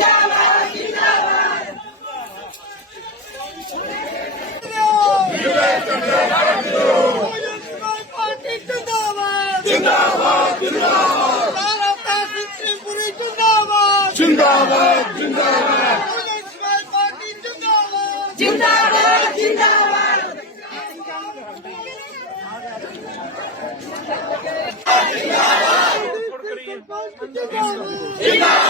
ਜਿੰਦਾਬਾਦ ਜਿੰਦਾਬਾਦ। ਸਾਰਾ ਪਾਕਿਸਤਾਨ ਸਿੰਘਪੁਰੀ ਜਿੰਦਾਬਾਦ ਜਿੰਦਾਬਾਦ ਜਿੰਦਾਬਾਦ ਪੁਲਿਸ ਪਾਰਟੀ ਜਿੰਦਾਬਾਦ ਜਿੰਦਾਬਾਦ ਜਿੰਦਾਬਾਦ ਜਿੰਦਾਬਾਦ ਜਿੰਦਾਬਾਦ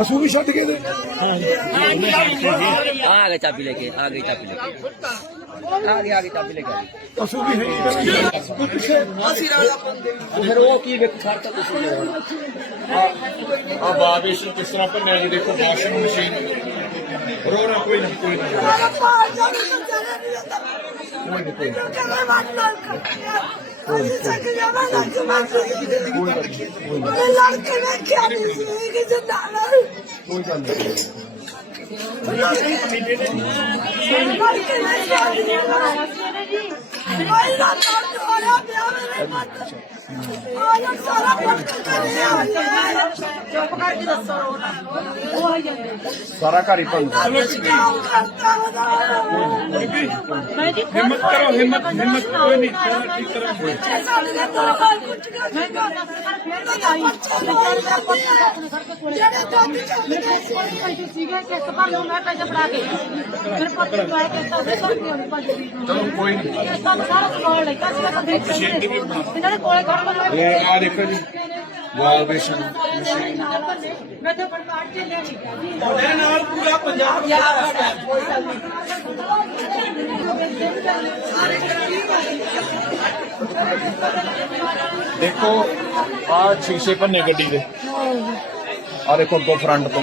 ਅਸੂ ਵੀ ਛੱਡ ਕੇ ਦੇ। ਆ ਗਏ ਚਾਬੀ ਲੈਕੇ ਆ ਗਈ ਚਾਬੀ ਲੈਕੇ ਆ ਗਈ ਆ ਗਈ ਚਾਬੀ ਲੈਕੇ ਅਸੂ ਵੀ ਹੈ ਫਿਰ ਉਹ ਕੀ ਵੇਖ ਖਰਚਾ ਤੁਸੀਂ ਲੈ ਆ ਬਾਬੇਸ਼ ਕਿਸ ਤਰ੍ਹਾਂ ਭੰਨਿਆ ਜੀ? ਦੇਖੋ ਵਾਸ਼ਿੰਗ ਮਸ਼ੀਨ। ਰੋ ਰੋ ਕੋਈ ਨਹੀਂ ਕੋਈ ਨਹੀਂ ਲੜਕੇ ਨੇ ਕਿਹਾ ਨਹੀਂ ਸੀ ਕਿ ਜਿੰਦਾਬਾਦ ਕੋਈ ਗੱਲ ਨਹੀਂ ਲੜਕੇ ਨੇ ਕਿਹਾ ਨਹੀਂ ਸੀ ਆ ਜਾਂਦੇ ਹਿੰਮਤ ਕੋਈ ਨਹੀਂ। ਦੋ ਹਾਲ ਕੁੱਟ ਕੇ ਖੇਗਾ ਤਾਂ सरकारी हिम्मत करो हिम्मत हिम्मत कोई नहीं तो ठीक ਚਲੋ ਕੋਈ ਨਹੀਂ ਸਾਰਾ ਹੈ ਕਾਸੀ ਇਹਨਾਂ ਦੇ ਕੋਲੇ ਇਹ ਆ ਦੇਖੋ ਜੀ। ਬਾਬੇਸ਼ ਮੈਂ ਤਾਂ ਪੜਕਾਟ ਕੇ ਲੈ ਲਈ ਦੇਖੋ ਆ ਸ਼ੀਸ਼ੇ ਭੰਨੇ ਗੱਡੀ ਦੇ। ਆ ਦੇਖੋ ਅੱਗੋਂ ਫਰੰਟ ਤੋਂ।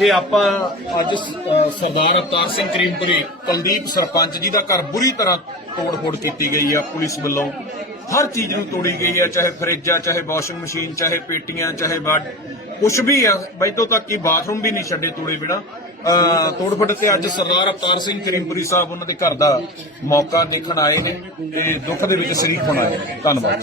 ਇਹ ਆਪਾਂ ਅੱਜ ਸਰਦਾਰ ਅਵਤਾਰ ਸਿੰਘ ਕਰੀਮਪੁਰੀ, ਕੁਲਦੀਪ ਸਰਪੰਚ ਜੀ ਦਾ ਘਰ ਬੁਰੀ ਤਰ੍ਹਾਂ ਤੋੜ-ਫੋੜ ਕੀਤੀ ਗਈ ਆ ਪੁਲਿਸ ਵੱਲੋਂ। ਹਰ ਚੀਜ਼ ਨੂੰ ਤੋੜੀ ਗਈ ਆ, ਚਾਹੇ ਫਰਿੱਜ ਆ, ਚਾਹੇ ਵਾਸ਼ਿੰਗ ਮਸ਼ੀਨ, ਚਾਹੇ ਪੇਟੀਆਂ, ਚਾਹੇ ਬੈੱਡ ਕੁਝ ਵੀ ਆ ਬੈਠੋ ਤੱਕ ਕਿ ਬਾਥਰੂਮ ਵੀ ਨਹੀਂ ਛੱਡੇ ਤੋੜੇ ਬਿਨਾ। ਤੋੜ-ਫੋੜ ਤੇ ਅੱਜ ਸਰਦਾਰ ਅਵਤਾਰ ਸਿੰਘ ਕਰੀਮਪੁਰੀ ਸਾਹਿਬ ਉਹਨਾਂ ਦੇ ਘਰ ਦਾ ਮੌਕਾ ਦੇਖਣ ਆਏ ਨੇ, ਤੇ ਦੁੱਖ ਦੇ ਵਿੱਚ ਸ਼ਰੀਕ ਹੋਣ ਆਏ ਧੰਨਵਾਦ।